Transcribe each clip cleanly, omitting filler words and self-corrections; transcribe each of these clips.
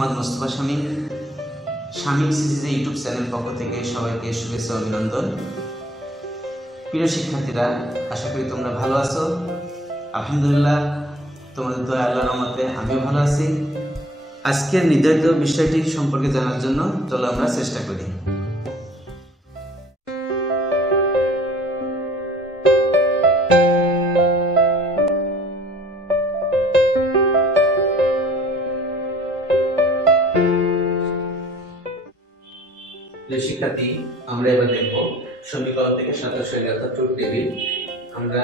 মোহাম্মদ মুস্তাফা শামীম, শামীম সিরিজে YouTube channel পক্ষ থেকে সবাইকে শুভেচ্ছা অভিনন্দন। প্রিয় শিক্ষার্থীরা, আশা করি তোমরা ভালো আছো। আলহামদুলিল্লাহ, তোমাদের দয়া আল্লাহর রহমতে আমিও ভালো আছি। আজকের নির্ধারিত বিষয়টি সম্পর্কে জানার জন্য চলো আমরা চেষ্টা করি। শিক্ষার্থী, আমরা এবার দেখব সমীকরণ থেকে স্বতঃসংজ্ঞাত ট্রুথ টেবিল। আমরা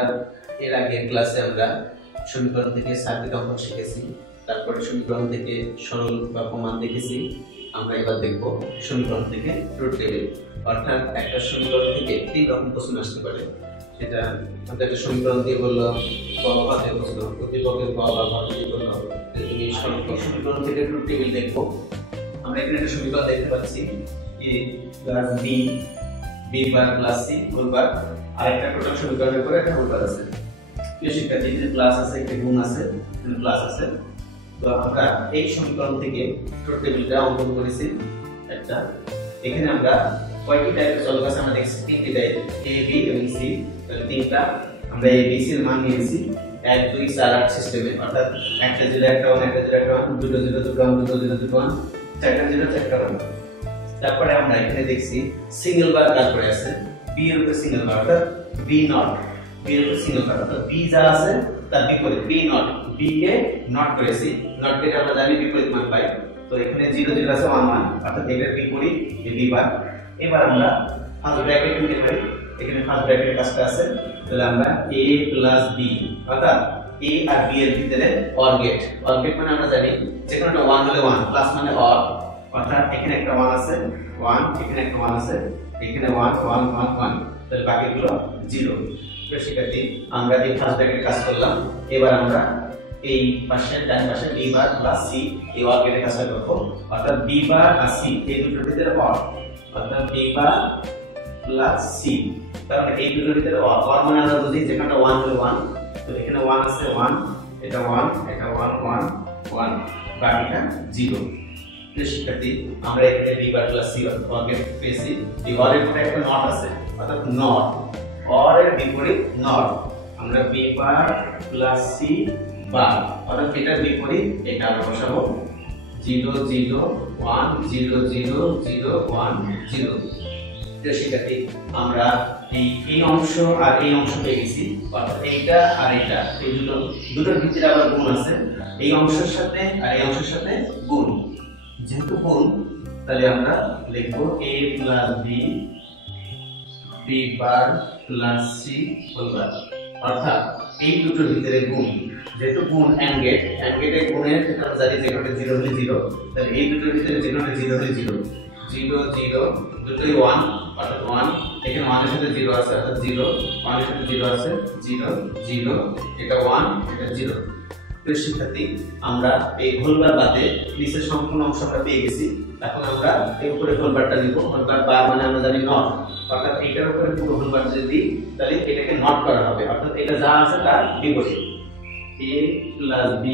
এর আগে ক্লাসে আমরা সমীকরণ থেকে সার্কিট অঙ্কন শিখেছি, তারপরে সমীকরণ থেকে সরল বা প্রমাণ দেখেছি। আমরা এবার দেখব সমীকরণ থেকে ট্রুথ টেবিল, অর্থাৎ একটা সমীকরণ থেকে তিন রকম প্রশ্ন আসতে পারে। সেটা একটা সমীকরণ দিয়ে বললো গবাদের প্রশ্ন, উদ্দীপকের গবা দিয়ে বললো তুমি সমীকরণ থেকে ট্রুথ টেবিল দেখবো। আমরা এখানে একটা সমীকরণ দেখতে পাচ্ছি a plus b b bar plus c whole bar, আর একটা টোটাল সমীকরণের পরে একটা হোল বার আছে। এই শিক্ষার্থী যে প্লাস আছে, একটা গুণ আছে, এখানে প্লাস আছে। তো আমরা এই সমীকরণ থেকে ট্রুথ টেবিলটা অঙ্কন করেছি একটা। এখানে আমরা কয়টি টাইপের চলক আছে আমরা দেখছি, তিনটি টাইপ, a b এবং c। তাহলে তিনটা আমরা a b c এর মান নিয়েছি 1 2 4 8 সিস্টেমে, অর্থাৎ একটা 0 একটা 1 একটা 0 একটা 1, দুটো 0 দুটো 1 দুটো 0 দুটো 1, চারটা 0 চারটা 1। তারপরে আমরা এখানে দেখছি সিঙ্গেল বার কাজ করে আছে, b এর উপরে সিঙ্গেল বার, অর্থাৎ b নট, b এর উপরে সিঙ্গেল বার, অর্থাৎ b যা আছে তার বিপরীত b not, b K not করেছি, নট থেকে আমরা জানি বিপরীত মান পাই। তো এখানে 0 0 আছে 1 1, অর্থাৎ এটার বিপরীত এই b বার। এবার আমরা ফার্স্ট ব্র্যাকেট নিতে পারি, এখানে ফার্স্ট ব্র্যাকেটের কাজটা আছে। তাহলে আমরা a প্লাস b, অর্থাৎ a আর b এর ভিতরে অর গেট, অর গেট মানে আমরা জানি যে কোনো একটা 1 হলে 1, প্লাস মানে অর, অর্থাৎ এখানে একটা 1 আছে 1, এখানে একটা 1 আছে, এখানে 1 1 1 1, তাহলে বাকিগুলো 0। তো শিক্ষার্থী, আমরা এই ফার্স্ট ব্র্যাকেট কাজ করলাম। এবার আমরা এই পাশে ডান পাশে b বার প্লাস c এই অর গেটের কাজটা করব, অর্থাৎ b বার আর c এই দুটোর ভিতরে অর, অর্থাৎ b বার প্লাস c। তাহলে এই দুটোর ভিতরে অর, অর মানে আমরা বুঝি যে কোনটা 1 হলে 1, তো এখানে 1 আছে 1, এটা 1 এটা 1 1 1, বাকিটা 0। শিক্ষার্থী, আমরা এখানে b bar plus c or gate পেয়েছি। এই অর এর পরে একটা নট আছে, অর্থাৎ নট, অর এর বিপরীত নট। আমরা b বার প্লাস c বার, অর্থাৎ এটার বিপরীত এটা আমরা বসাবো 0 0 1 0 0 0 1 0। শিক্ষার্থী, আমরা এই অংশ আর এই অংশ পেয়ে গেছি, অর্থাৎ এইটা আর এটা, এই দুটোর ভিতরে আবার গুণ আছে, এই অংশের সাথে আর এই অংশের সাথে গুণ। যেহেতু গুণ, তাহলে আমরা লিখব a plus b b bar plus c whole bar, অর্থাৎ এই দুটোর ভিতরে গুণ। যেহেতু গুণ এন্ড গেট, এন্ড গেটের গুণের আমরা জানি যে কোনটা 0 হলে 0, তাহলে এই দুটোর ভিতরে যে কোনটা 0 হলে 0 0 0 দুটোই 1, অর্থাৎ 1, এখানে 1 এর সাথে 0 আছে, অর্থাৎ 0 1 এর সাথে 0 আছে 0 0, এটা 1 এটা 0। শিক্ষার্থী, আমরা এই হোলবার বাদে নিচের সম্পূর্ণ অংশ আমরা পেয়ে গেছি। এখন আমরা এই উপরে হোলবারটা নিব, হোলবার বার মানে আমরা জানি নট, অর্থাৎ এটার উপরে পুরো হোলবার যদি দিই তাহলে এটাকে নট করা হবে, অর্থাৎ এটা যা আছে তার বিপরীত। a plus b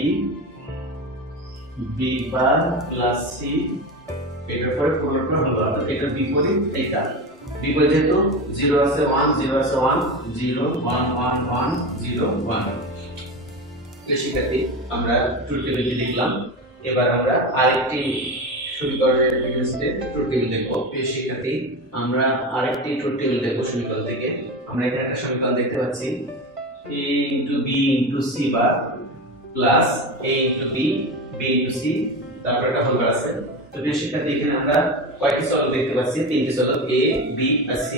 b bar plus c, এটার উপরে পুরোটা হোলবার, অর্থাৎ এটার বিপরীত এটা। বিপরীত যেহেতু 0 আছে 1 0 আছে 1 0 1 1 1 0 1। শিক্ষার্থী, আমরা ট্রুথ টেবিলটি দেখলাম। এবার আমরা আরেকটি সমীকরণের এগেইনস্টে ট্রুথ টেবিল দেখব। প্রিয় শিক্ষার্থী, আমরা আরেকটি ট্রুথ টেবিল দেখব সমীকরণ থেকে। আমরা এখানে একটা সমীকরণ দেখতে পাচ্ছি a * b * c bar plus a * b b * c, তারপর একটা হোল বার আছে। তো প্রিয় শিক্ষার্থী, এখানে আমরা কয়টি চলক দেখতে পাচ্ছি? তিনটি চলক a b আর c।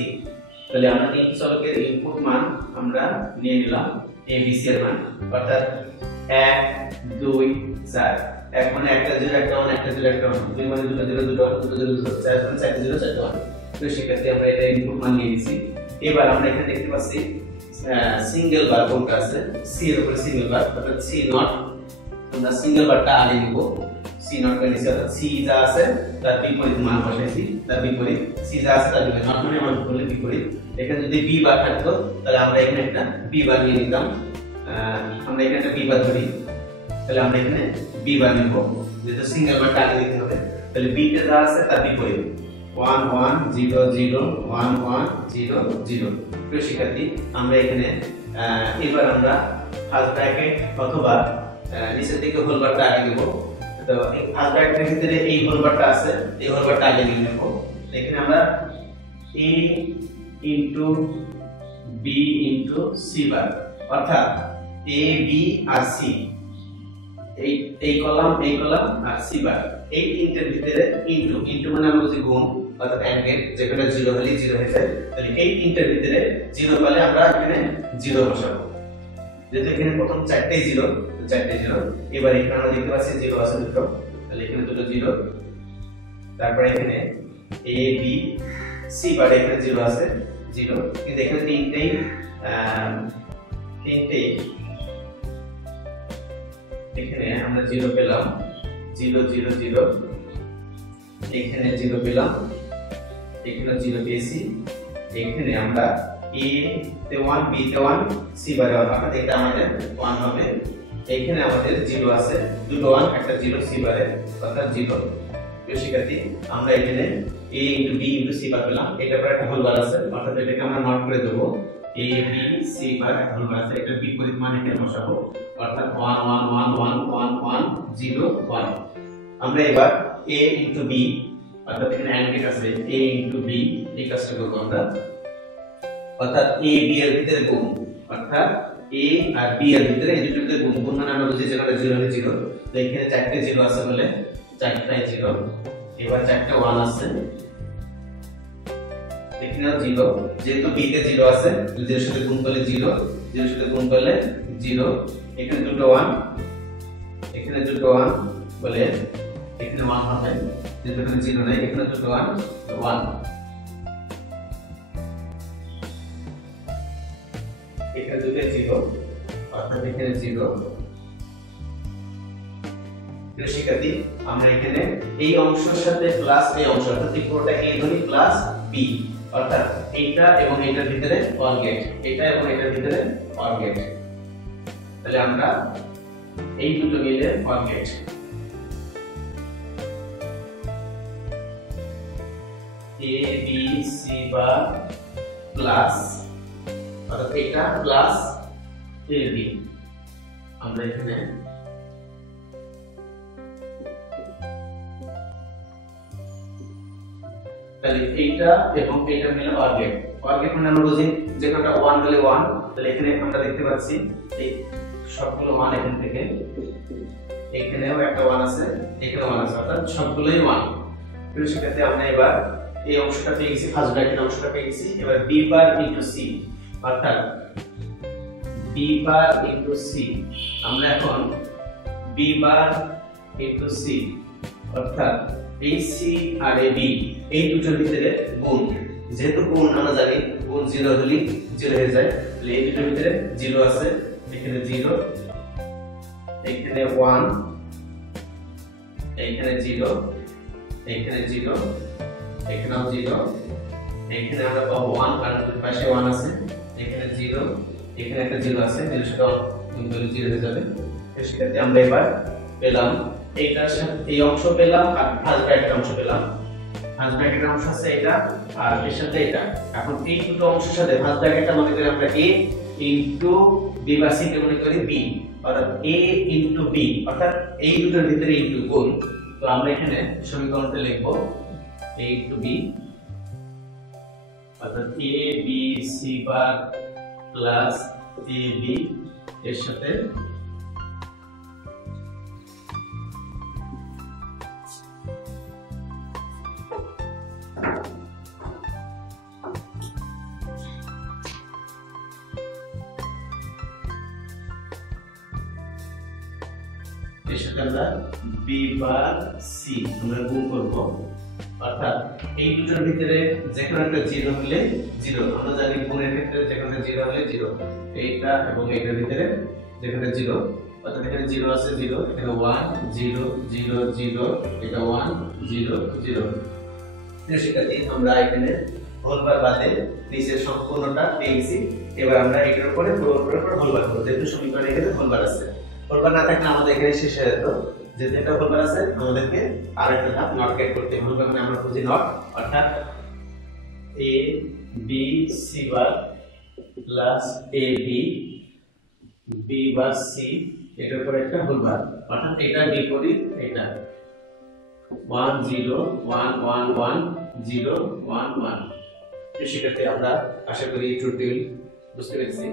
তাহলে আমরা তিনটি চলকের ইনপুট মান আমরা নিয়ে নিলাম a b c এর মান, অর্থাৎ 1 2 4, 1 মানে একটা 0 একটা 1 একটা 0 একটা 1, 2 মানে দুটো 0 দুটো 1 দুটো 0 দুটো 4 মানে 4টা 0 4টা 1। তো সেক্ষেত্রে আমরা এটা ইনপুট মান নিয়ে নিয়েছি। এবার আমরা এখানে দেখতে পাচ্ছি সিঙ্গেল বার কোনটা আছে, c এর উপরে সিঙ্গেল বার, অর্থাৎ c নট। আমরা সিঙ্গেল বারটা আগে নিব, c নট কে নিচে, অর্থাৎ c যা আছে তার বিপরীত মান বসাইছি, তার বিপরীত c যা আছে তার বিপরীত, নট মানে আমরা বললে বিপরীত। এখানে যদি b বার থাকতো তাহলে আমরা এখানে একটা b বার নিয়ে নিতাম, আমরা এখানে একটা b বার ধরি, তাহলে আমরা এখানে b বার নিব। যেহেতু সিঙ্গেল বারটা আগে দিতে হবে, তাহলে বি তে যা আছে তার বিপরীত 1 1 0 0 1 1 0 0। প্রিয় শিক্ষার্থী, আমরা এখানে এবার আমরা ফার্স্ট ব্র্যাকেট অথবা নিচের দিকে হোল বারটা আগে দেব। তো এই ফার্স্ট ব্র্যাকেটের ভিতরে এই হোল বারটা আছে, এই হোল বারটা আগে নিয়ে নেব। এখানে আমরা a into b into c বার, অর্থাৎ a b আর c, এই কলাম আর c বার, এই তিনটের ভিতরে ইনটু মানে আমরা বুঝি গুণ, অর্থাৎ অ্যান্ড যেখানে 0 হলে 0 হয়ে যায়। তাহলে এই তিনটের ভিতরে 0 পেলে আমরা এখানে 0 বসাবো। যেহেতু এখানে প্রথম চারটে 0, চারটে 0, এবার এখানে আমরা দেখতে পাচ্ছি 0 আছে দুটো, তাহলে এখানে দুটো 0। তারপরে এখানে a b c বার এখানে 0 আছে 0, কিন্তু এখানে তিনটেই এখানে আমরা 0 পেলাম 0 0 0, এখানে 0 পেলাম, এখানে 0 পেয়েছি। এখানে আমরা a তে 1 b তে 1 c বারে অর্থাৎ এটা আমাদের 1 হবে। এখানে আমাদের 0 আছে, দুটো 1 একটা 0 c বারে অর্থাৎ 0। প্রিয় শিক্ষার্থী, আমরা এখানে a * b * c বার পেলাম, এটা পরে একটা হোল বার আছে, অর্থাৎ এটাকে আমরা নোট করে দেব a b c বার একটা হোল বার আছে, এটা বিপরীত মান এখানে বসাবো, অর্থাৎ 1 1 1 1 1 1 0 1। আমরা এবার a * b, অর্থাৎ এখানে অ্যান্ড গেট আছে, a * b এই কাজটা করব আমরা, অর্থাৎ a b এর ভিতরে গুণ, অর্থাৎ a আর b এর ভিতরে এই দুটোর ভিতরে গুণ মানে আমরা বুঝি যেখানে 0 হলে 0, তো এখানে চারটে 0 আছে বলে চারটায় 0, এবার চারটে 1 আছে, এখানেও 0, যেহেতু b তে 0 আছে 0 এর সাথে গুণ করলে 0, 0 এর সাথে গুণ করলে 0, এখানে দুটো 1, এখানে দুটো 1 বলে এখানে 1 হবে, যেহেতু এখানে 0 নাই, এখানে দুটো 1 1, এখানে দুটো 0, অর্থাৎ এখানে 0। প্রিয় শিক্ষার্থী, আমরা এখানে এই অংশের সাথে প্লাস এই অংশ, অর্থাৎ পুরোটা a ধরি প্লাস b, অর্থাৎ এইটা এবং এটার ভিতরে অর গেট, এটা এবং এটার ভিতরে অর গেট, তাহলে আমরা এই দুটো মিলে or gate. a b c bar plus, অর্থাৎ এটা প্লাস a b, আমরা এখানে তাহলে এইটা এবং এইটা মিলে অর গেট মানে আমরা বুঝি যে কোনটা 1 হলে 1, তাহলে এখানে আমরা দেখতে পাচ্ছি এই সবগুলো 1 এখান থেকে, এখানেও একটা 1 আছে, এখানেও 1 আছে, অর্থাৎ সবগুলোই 1। প্রিয় শিক্ষার্থী, আমরা এবার এই অংশটা পেয়ে গেছি, ফার্স্ট ব্র্যাকেট অংশটা পেয়ে গেছি। এবার b বার ইনটু c, অর্থাৎ b বার ইনটু c, আমরা এখন b বার ইনটু c, অর্থাৎ এই c আর এই b এই দুটোর ভিতরে গুণ, যেহেতু গুণ আমরা জানি গুণ 0 হলে 0 হয়ে যায়, তাহলে এই দুটোর ভিতরে 0 আছে, এখানে 0, এখানে 1, এখানে 0, এখানে 0, এখানেও 0, এখানে আমরা পাবো 1 কারণ দুই পাশে 1 আছে, এখানে 0, এখানে একটা 0 আছে, 0 এর সাথে গুণ করলে 0 হয়ে যাবে। সেক্ষেত্রে আমরা এবার পেলাম এইটার সাথে এই অংশ পেলাম আর ফার্স্ট ব্র্যাকেটের অংশ পেলাম, ফার্স্ট ব্র্যাকেটের অংশ আছে এটা আর এর সাথে এটা। এখন এই দুটো অংশের সাথে ফার্স্ট ব্র্যাকেটটা মনে করি আমরা a ইনটু b বা c কে মনে করি b, অর্থাৎ a ইনটু b, অর্থাৎ এই দুটোর ভিতরে ইনটু গুণ। তো আমরা এখানে সমীকরণটা লিখব a ইনটু b, অর্থাৎ a b c bar plus a b এর সাথে আমরা b বার c আমরা গুণ করব, অর্থাৎ এই দুটোর ভিতরে যে কোনো একটা 0 হলে 0, আমরা জানি গুণের ক্ষেত্রে যে কোনো 0 হলে 0, এইটা এবং এইটার ভিতরে যে কোনো 0, অর্থাৎ এখানে 0 আছে 0, এখানে 1 0 0 0, এটা 1 0 0। প্রিয় শিক্ষার্থী, আমরা এখানে হোলবার বাদে নিচের সম্পূর্ণটা পেয়েছি। এবার আমরা এটার উপরে পুরোপুরি হোলবার করব, যেহেতু সমীকরণে এখানে হোলবার আছে, হোলবার না থাকলে আমাদের এখানে শেষ হয়ে যেত। যেহেতু এটা হোলবার আছে আমাদেরকে আরেকটা ধাপ নট গেট করতে হবে। মানে আমরা খুঁজি নট, অর্থাৎ A B C bar plus A B B bar C, এটার উপর একটা হোলবার, অর্থাৎ এটা বিপরীত এটা 1 0 1 1 1 0 1 1। শিক্ষার্থী আমরা আশা করি এই ট্রুথ টেবিল বুঝতে পেরেছি।